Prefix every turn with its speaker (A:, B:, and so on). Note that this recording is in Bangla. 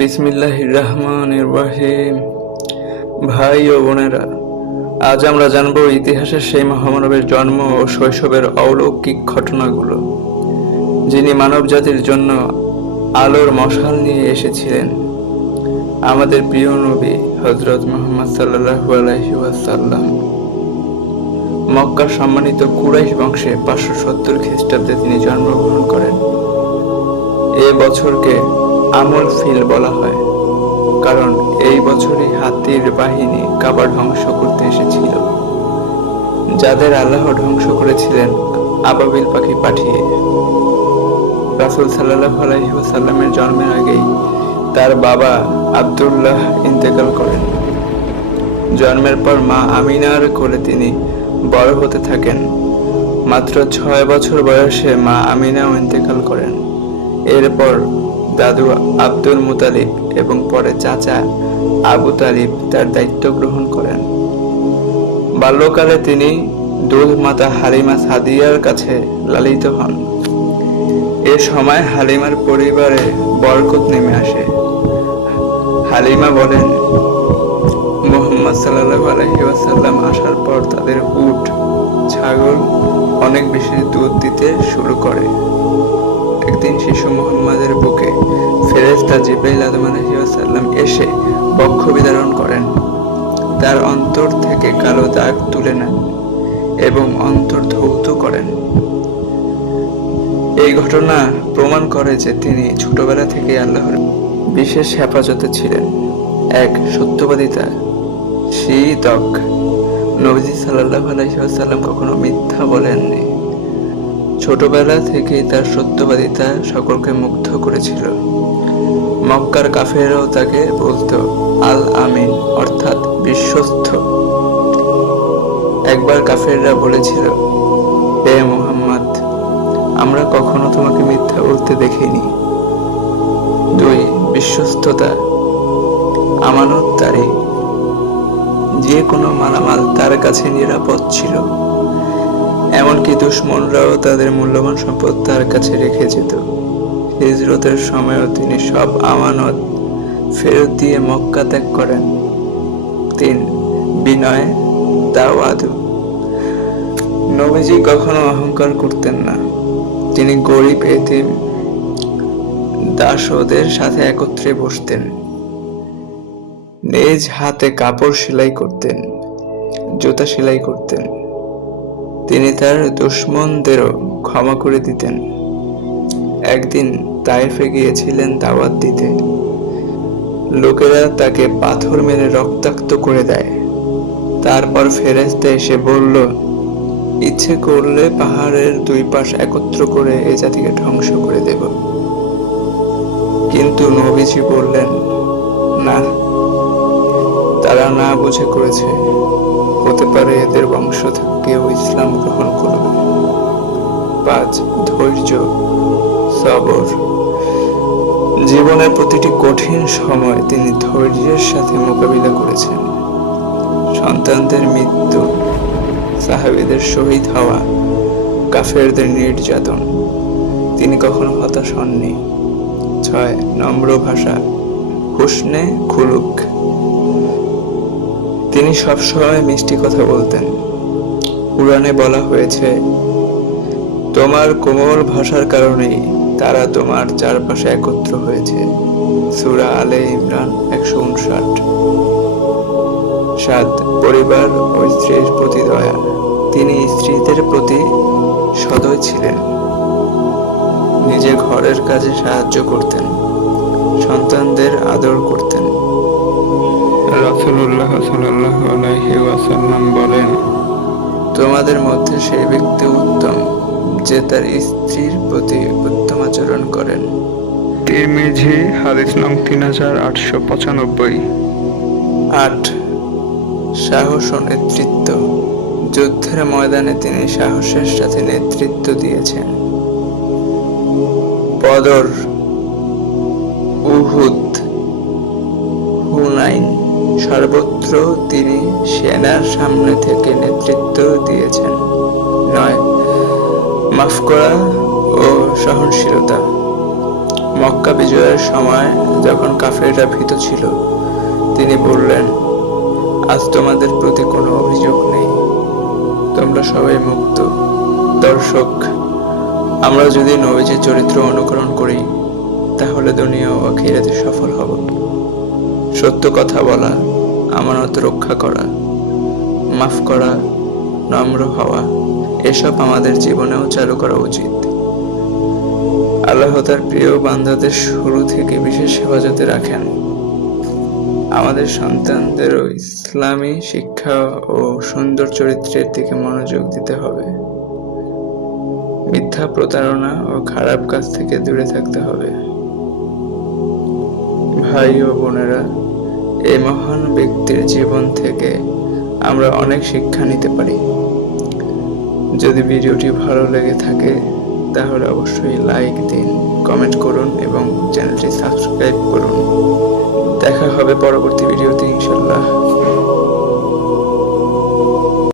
A: বিসমিল্লাহ রহমান রহিম। ভাই ও বোনেরা, আজ আমরা জানব ইতিহাসের সেই মহামানবের জন্ম ও শৈশবের অলৌকিক ঘটনাগুলো, যিনি মানব জাতির জন্য আলোর মশাল নিয়ে এসেছিলেন। আমাদের প্রিয় নবী হজরত মোহাম্মদ সাল্লাহু আলাইহি ওয়াসাল্লাম। মক্কার সম্মানিত কুরাইশ বংশে পাঁচশো সত্তর খ্রিস্টাব্দে তিনি জন্মগ্রহণ করেন। এ বছরকে আমল ফিল বলা হয়, কারণ এই বছরই হাতির বাহিনী কাবা ধ্বংস করতে এসেছিল। যাদের আল্লাহ ধ্বংস করেছিলেন, আবাবিল পাখি পাঠিয়ে। রাসুল সাল্লাহ আলহিহাসাল্লামের জন্মের আগেই তার বাবা আবদুল্লাহ ইন্তেকাল করেন। জন্মের পর মা আমিনার কোলে তিনি বড় হতে থাকেন। মাত্র ছয় বছর বয়সে মা আমিনাও ইন্তেকাল করেন। এরপর দাদু আব্দুল মুতালিব এবং পরে চাচা আবু তালিব তার দায়িত্ব গ্রহণ করেন। বাল্যকালে তিনি দুধ মাতা হালিমা সাদিয়ার কাছে লালিত হন। এ সময় হালিমার পরিবারে বরকত নেমে আসে। হালিমা বলেন, মোহাম্মদ সাল্লাহ আলাইহি ওয়াসাল্লাম আসার পর তাদের উট, ছাগল অনেক বেশি দুধ দিতে শুরু করে। একদিন শিশু মোহাম্মদের বুকে ফেরেশতা জিব্রাইল আদম আলাইহিসাল্লাম এসে বক্ষ বিদারণ করেন। তার অন্তর থেকে কালো দাগ তুলে নেন এবং অন্তর ধৌত করেন। এই ঘটনা প্রমাণ করে যে তিনি ছোটবেলা থেকে আল্লাহর বিশেষ হেফাজতে ছিলেন। এক সত্যবাদিতা শীতক নবজি সাল্লাহ আলাইসাল্লাম কখনো মিথ্যা বলেননি। ছোটবেলা থেকেই তার সত্যবাদিতা সকলকে মুগ্ধ করেছিল। মক্কার কাফেরাও তাকে বলতো, আল আমিন অর্থাৎ বিশ্বস্ত। একবার কাফেররা বলেছিল, হে মোহাম্মদ, আমরা কখনো তোমাকে মিথ্যা বলতে দেখিনি। দুই, বিশ্বস্ততা আমানতদারি যে কোনো মালামাল তার কাছে নিরাপদ ছিল। এমনকি দুশ্মনরাও তাদের মূল্যবান সম্পদ তার কাছে রেখে যেত। হিজরতের সময়ও তিনি সব আমানত ফেরত দিয়ে মক্কা ত্যাগ করেন। তিন, বিনয় দাওয়াদু নবীজি কখনো অহংকার করতেন না। তিনি গরিব এতিম দাসদের সাথে একত্রে বসতেন। নিজ হাতে কাপড় সেলাই করতেন, জুতা সেলাই করতেন। তিনি তার দুশ্মনদেরও ক্ষমা করে দিতেন। একদিন তাইফে গিয়েছিলেন দাওয়াত দিতে। লোকেরা তাকে পাথর মেরে রক্তাক্ত করে দেয়। তারপর ফেরেস্তে এসে বলল, ইচ্ছে করলে পাহাড়ের দুই পাশ একত্র করে এ জাতিকে ধ্বংস করে দেব। কিন্তু নবীজি বললেন, না, তারা না বুঝে করেছে। হতে পারে এদের বংশ কেউ ইসলাম গ্রহণ করবে। পাঁচ, ধৈর্য, সবর। জীবনের প্রতিটি কঠিন সময় তিনি ধৈর্যের সাথে মোকাবিলা করেছেন। সন্তানদের মৃত্যু, সাহাবিদের শহীদ হওয়া, কাফেরদের নির্যাতন। তিনি কখনো হতাশ হননি। ছয়, নম্র ভাষা, হুসনে খুলুক। তিনি সবসময় মিষ্টি কথা বলতেন। পুরাণে বলা হয়েছে, তোমার কোমল ভাষার কারণেই তারা তোমার চারপাশে একত্র হয়েছে। সুরা আলে ইমরান একশো উনষাট। সাত, পরিবার ও স্ত্রীর প্রতি দয়া। তিনি স্ত্রীদের প্রতি সদয় ছিলেন। নিজে ঘরের কাজে সাহায্য করতেন। সন্তানদের আদর করতেন। রাসূলুল্লাহ সাল্লাল্লাহু আলাইহি ওয়াসাল্লাম বলেন তোমাদের মধ্যে সেই ব্যক্তি উত্তম যে তার স্ত্রীর প্রতি উত্তম আচরণ করেন।
B: তিরমিজি হাদিস নং তিন হাজার আটশো পঁচানব্বই।
A: আট সাহস ও নেতৃত্ব। যুদ্ধের ময়দানে তিনি সাহসের সাথে নেতৃত্ব দিয়েছেন। বদর সর্বত্র তিনি সেনার সামনে থেকে নেতৃত্ব দিয়েছেন। নয়, মাফ করা ও সহনশীলতা। মক্কা বিজয়ের সময় যখন কাফেররা ভীত ছিল, তিনি বললেন, আজ তোমাদের প্রতি কোনো অভিযোগ নেই। তোমরা সবাই মুক্ত, দর্শক। আমরা যদি নবীজির চরিত্র অনুকরণ করি, তাহলে দুনিয়া ও আখিরাতে সফল হব। সত্য কথা বলা আমানত রক্ষা করা, মাফ করা, নম্র হওয়া, এসব আমাদের জীবনেও চালু করা উচিত। আল্লাহ তার প্রিয় বান্দাদের শুরু থেকে বিশেষ হেফাজতে রাখেন। আমাদের সন্তানদেরও ইসলামী শিক্ষা ও সুন্দর চরিত্রের দিকে মনোযোগ দিতে হবে। মিথ্যা প্রতারণা ও খারাপ কাজ থেকে দূরে থাকতে হবে। ভাই ও বোনেরা এই মহান ব্যক্তির জীবন থেকে আমরা অনেক শিক্ষা নিতে পারি। যদি ভিডিওটি ভালো লেগে থাকে, তাহলে অবশ্যই লাইক দিন, কমেন্ট করুন এবং চ্যানেলটি সাবস্ক্রাইব করুন। দেখা হবে পরবর্তী ভিডিওতে ইনশাল্লাহ